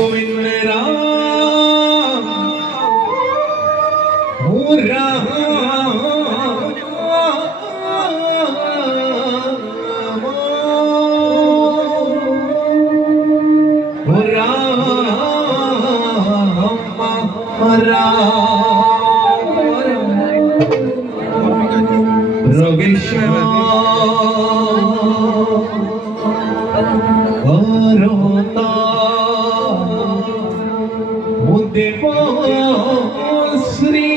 गोविंद राम हो राम हो राम रविश्व करता देव श्री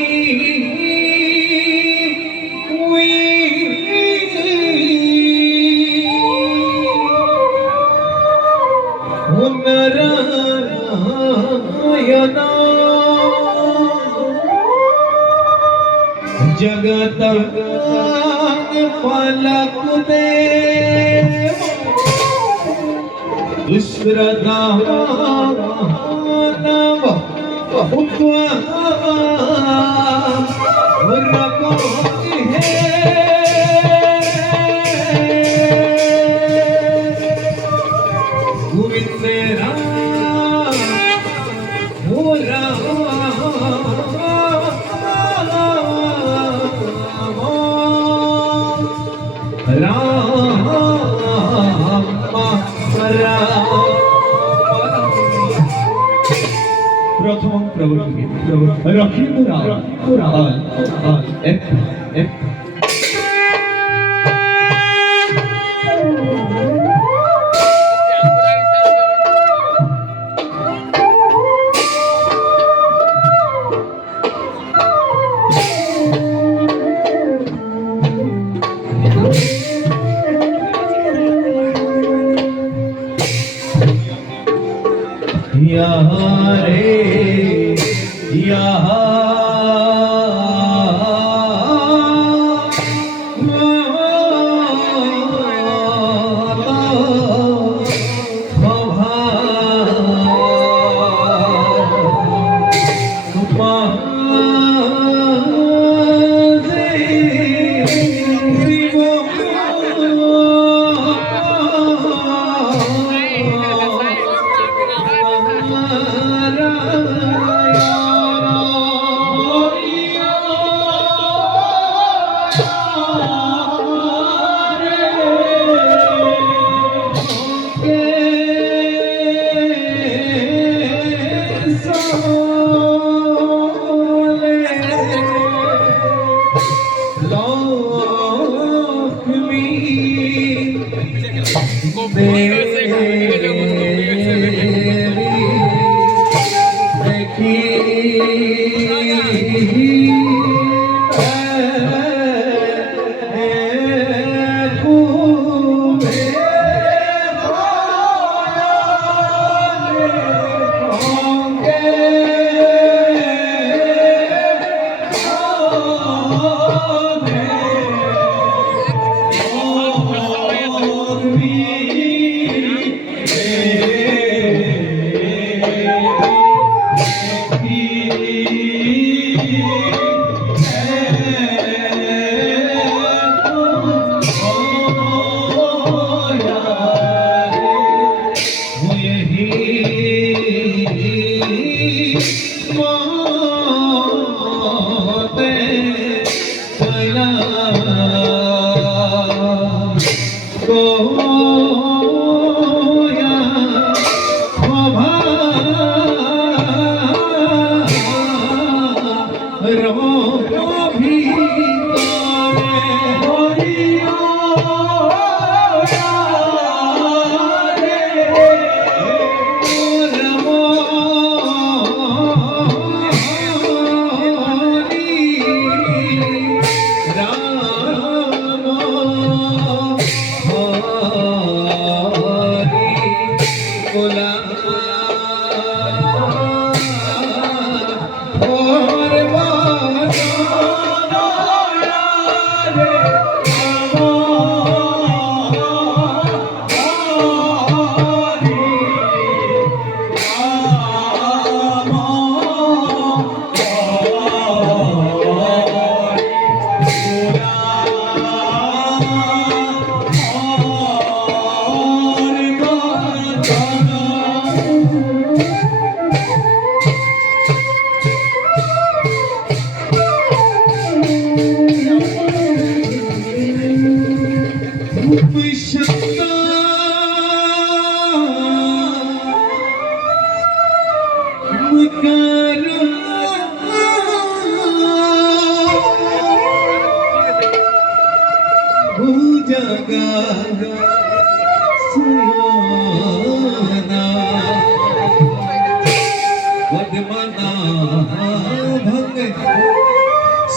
नारायण जगत पालक देव दुष्प्रदा नव गोविंद राम हो राम प्रथम प्रवर्तक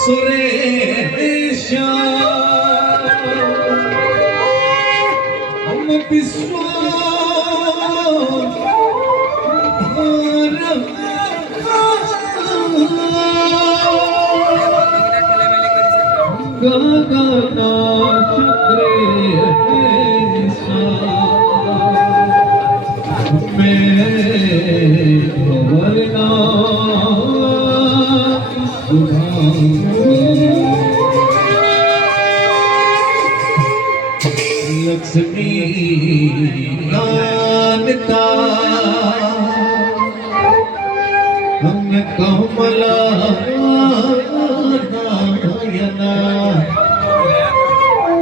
सुरेशा हम विश्व गगना चक्रेशा मैं वरना लक्ष्मी कांता हम कमला नयना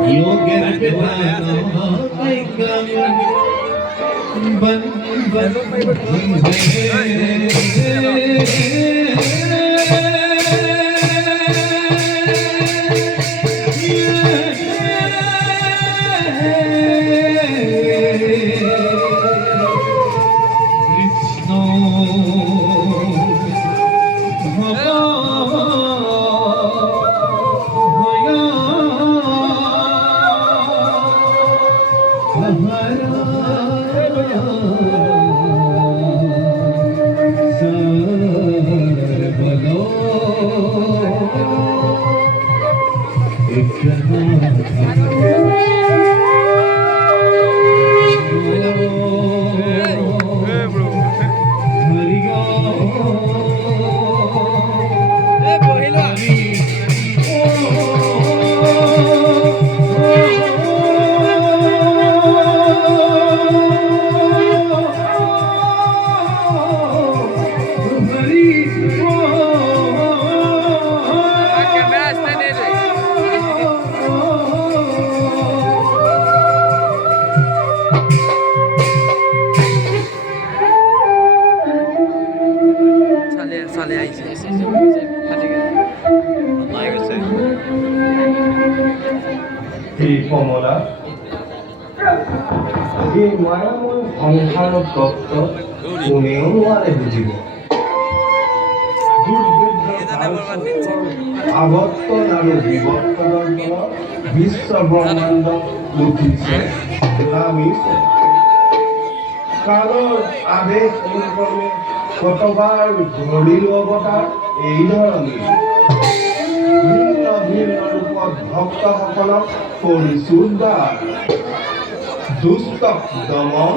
योग्य बन बन কমলা এই মায়াময় সংসার তত্ত্ব কোনেও নোৱাৰে বুজিব আবৰ্তন আৰু বিবৰ্তনৰ ফলত বিশ্ব ব্ৰহ্মাণ্ড উঠিছে নামিছে কালৰ আদেশ অনুক্ৰমে কতবাৰ ঘূৰিল অৱতাৰ এই ধৰণী ভিন্ন ভিন্ন ৰূপত ভক্তসকলক কৰিছো উদ্ধাৰ দুষ্ট দমন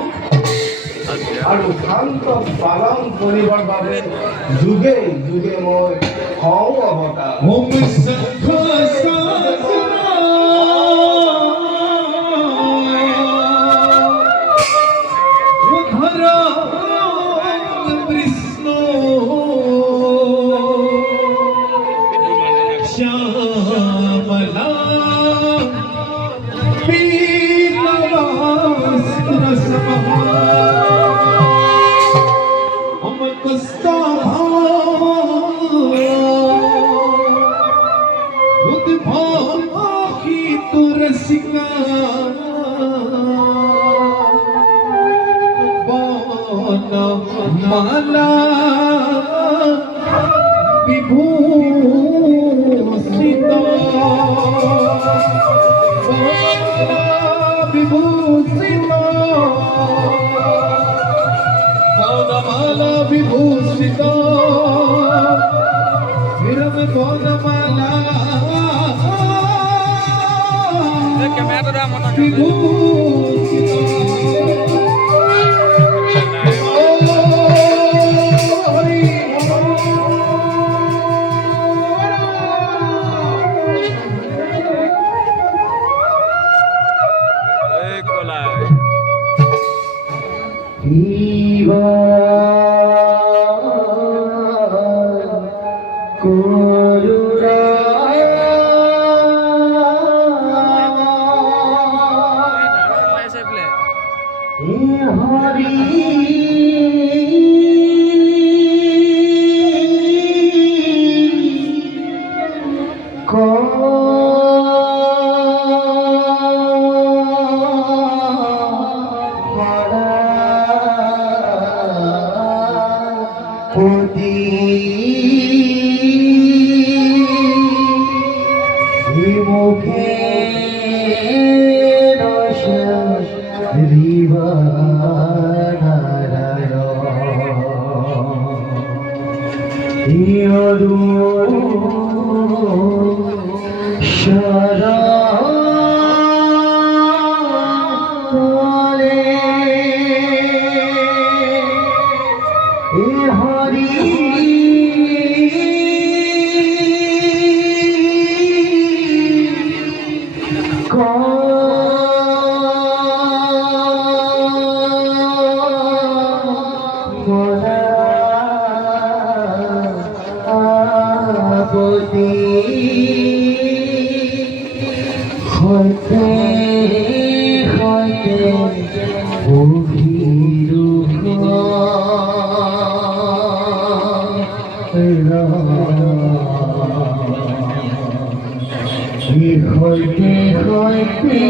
আৰু শান্ত পালন কৰিবৰ বাবে যুগে যুগে মই হওঁ অৱতাৰ ओम संघ हरा विष्णु श्यामला हम कस्ता भाखी तो रसिका माला विभूषिता विभूषिता माला विभूषिता विरम माला ইয়রু সারা তলে এ হরি হতে হতে হইতে হইতে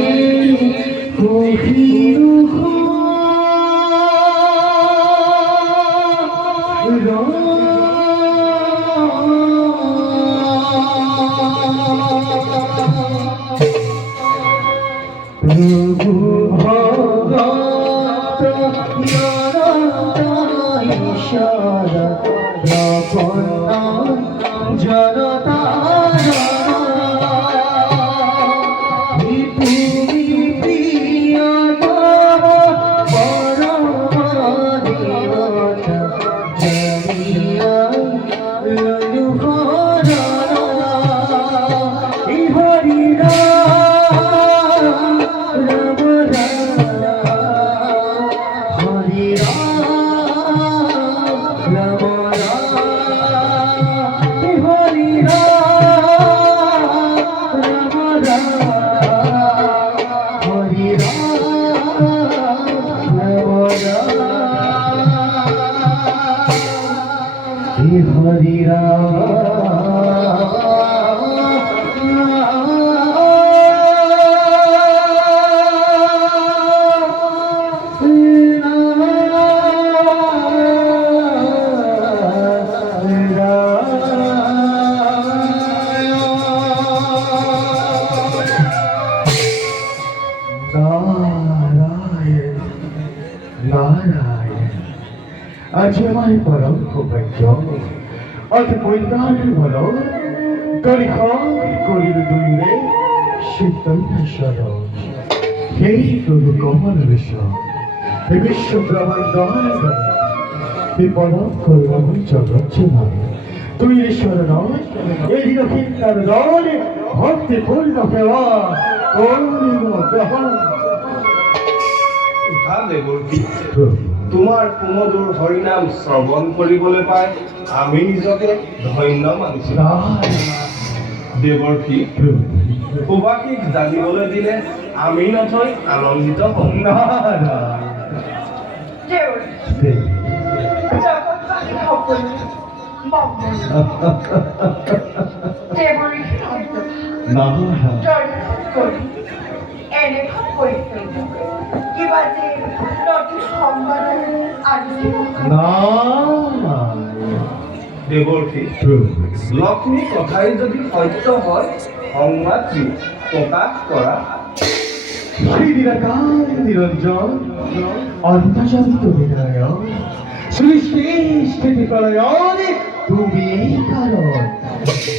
প্রভু ভগত ঈশ্বর জনতা হরি নারায়ণ আজ আমার পরম সৌভাগ্য অত পৈতার বল করি করিল দুইরে শীতল সেই প্রভু কমল বেশ হে বিশ্ব ব্রহ্মাণ্ড হে পরম করুণাময় জগৎ তুই ঈশ্বর নয় এই দক্ষিণার দলে ভক্তি পূর্ণ সেবা করুণ গ্রহণ তোমাৰ কুমধুৰ হৰিনাম শ্ৰৱণ কৰিবলৈ পাই আমি নিজকে ধন্য মানিছো। দেৱৰ্ষি সুবাসীক জানিবলৈ দিলে আমি নথৈ আনন্দিত হম। দেৱৰ্ষি লক্ষ্মী কথাই যদি সত্য হয় সংবাদ প্ৰকাশ কৰা। শ্রী নিরাকার নিরঞ্জন অন্তর্জামিত বিনায়ক সৃষ্টি স্থিতি প্রলয়ন তুমি এই কারণ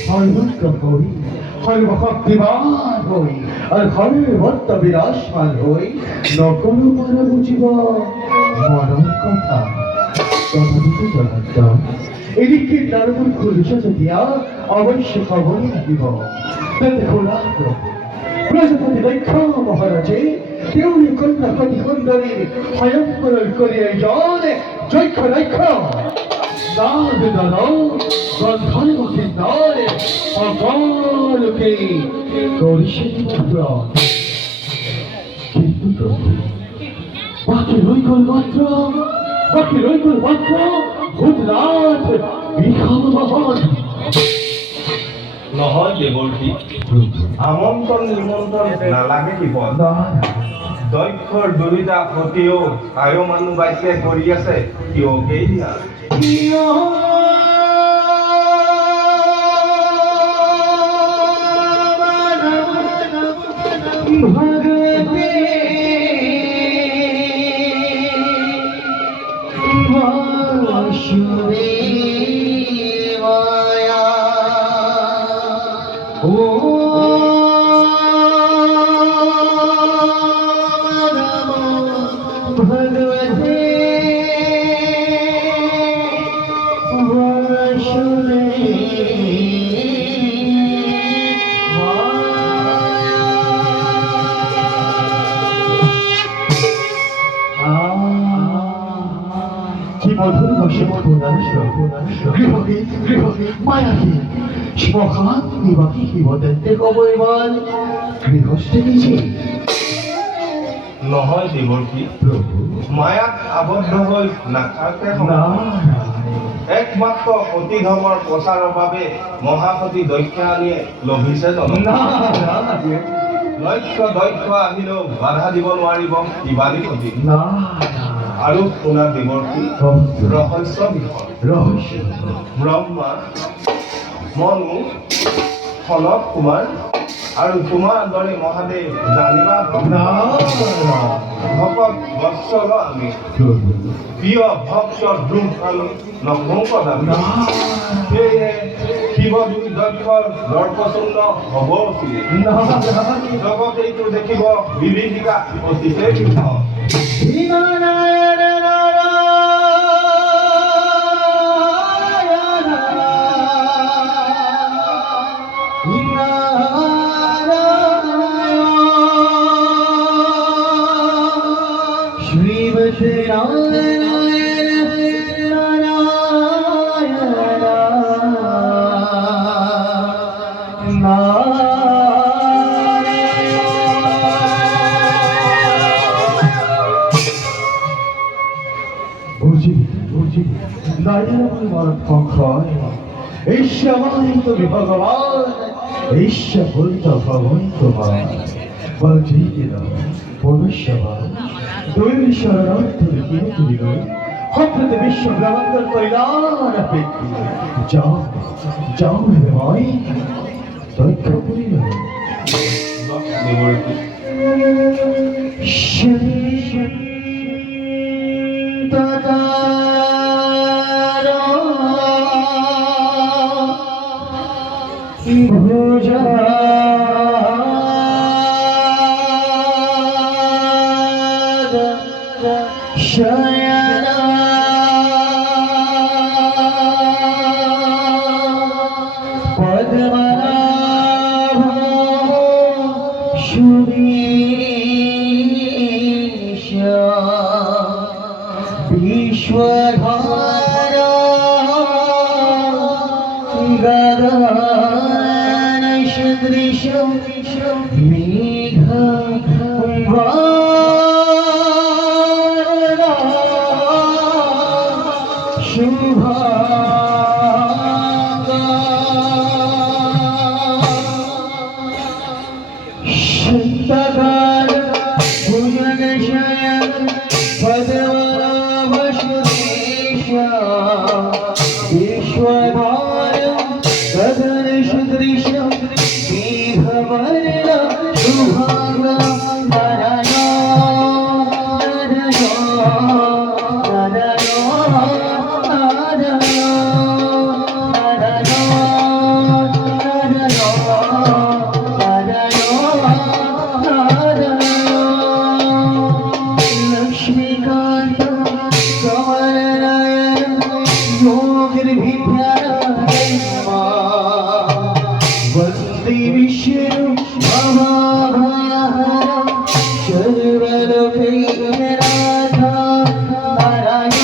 সর্বত্র হই সর্বশক্তিমান হই আর সর্বত্র বিরাজমান হই নকল পারা বুঝিব মনের কথা তথাপিত জনার্দন এদিকে দ্বারমুখ খুলিছ যদিয়া অবশ্য খবর লাগিব তাতে খোলা প্রজাপতি দক্ষ মহারাজে দেউলি কন্যা কটি সুন্দরী ভয়ঙ্কর করিয়া জনে যক্ষ দক্ষ গন্ধর্ব কিন্নরে অকালকে করিছে পুত্র কিন্তু প্রভু বাকি রইগল মাত্র ভূতনাথ বিখাম মহন নহয় দেৱৰ্ষি আমন্ত্ৰণ নিমন্ত্ৰণ নালাগে দিব। দক্ষৰ দুইটা সতীয়েও আয়ো মানুহ বাইছে কৰি আছে কিয়কেই দিয়া গৃহহীন মায়াহীন শ্মশান নিবাসী শিৱতেন্তে ক'ব এবাৰ গৃহস্থে নিজে নহয় দেৱৰ্ষী, প্ৰভু মায়াত আবদ্ধ হৈ নাথাকে একমাত্ৰ সতী ধৰ্মৰ প্ৰচাৰৰ বাবে মহাসতী দক্ষিণানীয়ে লভিছে জনম। লক্ষ্য দক্ষ আহিলেও বাধা দিব নোৱাৰিব কিবালি সতী। আৰু শুনা দেৱৰ্ষী, ৰহস্য বিষয় ব্ৰহ্মা, মনু, সনক কুমাৰ আৰু তোমাৰ দৰে মহাদেৱ জানিবা ভকত বৎসল আমি প্ৰিয় ভক্ত দ্ৰুম আমি নকওঁ কদামি। সেয়ে শিৱ দুই দক্ষৰ দৰ্পচূৰ্ণ হ'ব উচিত। জগত এইটো দেখিব বিভীষিকা অতিকে বৃদ্ধ। তুমি ভগবান ঈশ্বর বলতো ভগবান তোমার বলছিল ভবিষ্যবান দুই শরণার্থ বিকিয়ে তুলিল হঠাৎ বিশ্ব ভ্রমণ করিলার ব্যক্তি যাও যাও ভেবে মই দৈত্য করিল দেৱৰ্ষী, ভোজা শয়না পদ্মনাভ সুরীশ বিশ্বধারা গগন সদৃশ মেঘ शतकाल भुजग शयन पद्मनाभ सुरेश विश्वधार गगन सदृश मेघवर्ण सुभाग लक्ष्मीकांत कमलनयन योगिर्भिद्यारम्मा वन्दे विष्णु भवभयहरं सर्वलोकैकनाथं नारायण